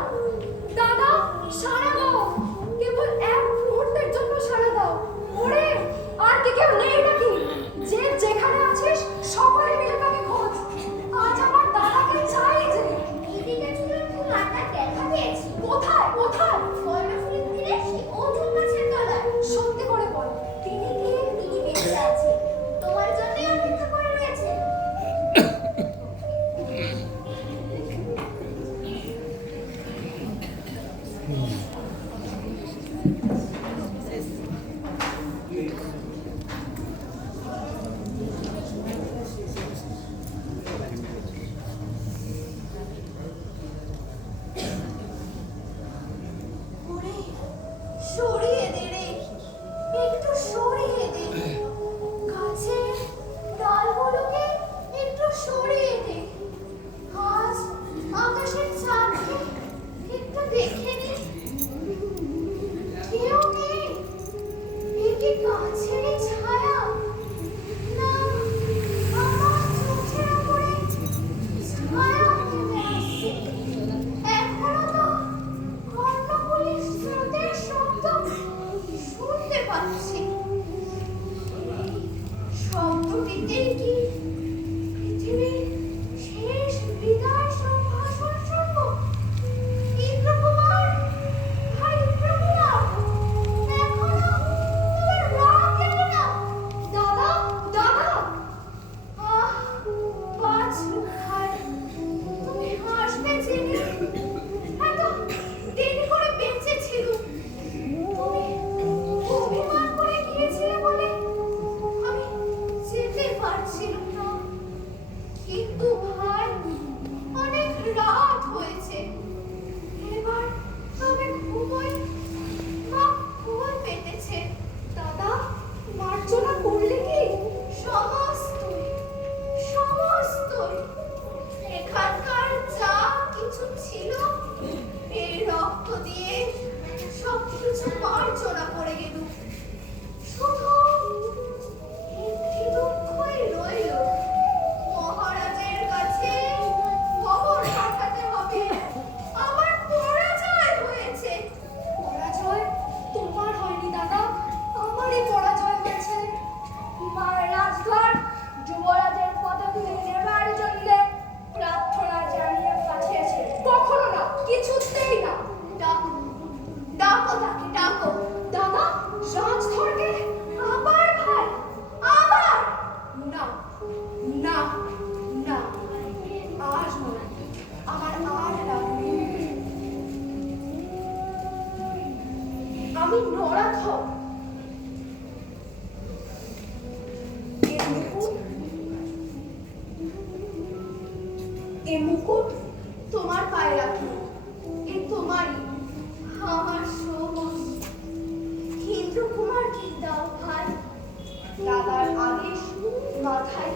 দাদা সাড়া দাও, কেবল এক মুহূর্তের জন্য সাড়া দাও। ওরে আর কি কেউ নেই নাকি? যে যেখানে আছিস সকলে মিলে তাকে খোঁজ। আজ আমার দাদাকে চাই যে। এদিকে চুলের ফুলাটা দেখা পেয়েছি। কোথায় কোথায়? কর্ণফুলীর তীরে সেই অর্জুন গাছের তলায়। সত্যি করে বল, তিনি কি? তিনি বেঁচে আছে, তোমার জন্যই অপেক্ষা করে রয়েছে। ওরে সরিয়ে দে রে, একটু সরিয়ে দে। গাছের ডালগুলোকে একটু সরিয়ে দে। আজ আকাশের চাঁদকে একটু দেখে নে। কেউ নেই, এ কি গাছেরই ছায়া? না, আমার চোখের উপরে ছায়া নেমে আসছে। এখনো তো কর্ণফুলীর স্রোতের শব্দ শুনতে পাচ্ছি। শব্দটিতেই কি পৃথিবীর শেষ বিদায় সম্ভাষণ শুনব? ইন্দ্রকুমার, ভাই ইন্দ্রকুমার, এখনো তোমার রাগ গেল না? দাদা দাদা, আহ বাঁচলু ভাই, তুমি হাসবে জেনে এত দেরি করে বেঁচেছিল। তুমি অভিমান করে গিয়েছিলে বলে আমি যেতে পারছিলাম না। কিন্তু ভাই, অনেক রাত হয়েছে, এবার তবে ঘুমোই। মা ঘুম পেতেছে। দাদা মার্জনা করলে কি? সমস্তই সমস্তই। এখানকার যা কিছু ছিল এই রক্ত দিয়ে সব কিছু মার্জনা করে গেল। শুধু একটি দুঃখই রইল, মহারাজের কাছে খবর পাঠাতে হবে আমার পরাজয় হয়েছে। পরাজয় তোমার হয়নি দাদা, আমারই পরাজয় হয়েছে। মায়ের রাজঘাট যুবরাজের পদবি নেবার জন্য প্রার্থনা জানিয়ে পাঠিয়েছে। কখনো না, কিছুতেই না। ডাকো ডাকো তাকে, ডাকো। দাদা রাজধরকে আবার ভাই, আবার না না না, আর নয়, আমার আর লাগবে। আমি নরাধম। এ মুকুট তোমার পায়ে রাখি, এ তোমারই, আমার সমস্ত। ইন্দ্রকুমারকে দাও ভাই, দাদার আদেশ মাথায়